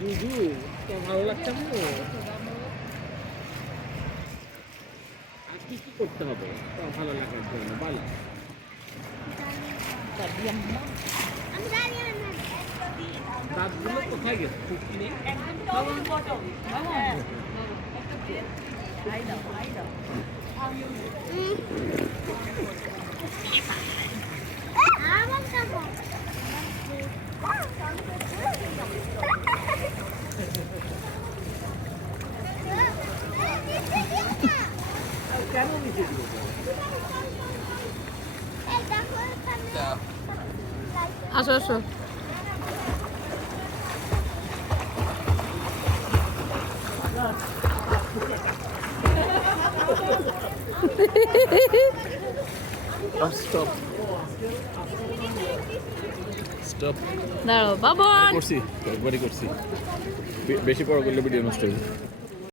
জুজু ভালো লাগছে আম্মু? আর কি কি করতে হবে ভালো লাগার জন্য বলো? দাঁতগুলো কোথায় গেছে? ফুটলি কেন নিচে দিল? আসো আসো। স্টপ স্টপ দাঁড়াও বাবা। করছি একবারই করছি, বেশি পড়া করলে ভিডিও নষ্ট হয়ে যায়।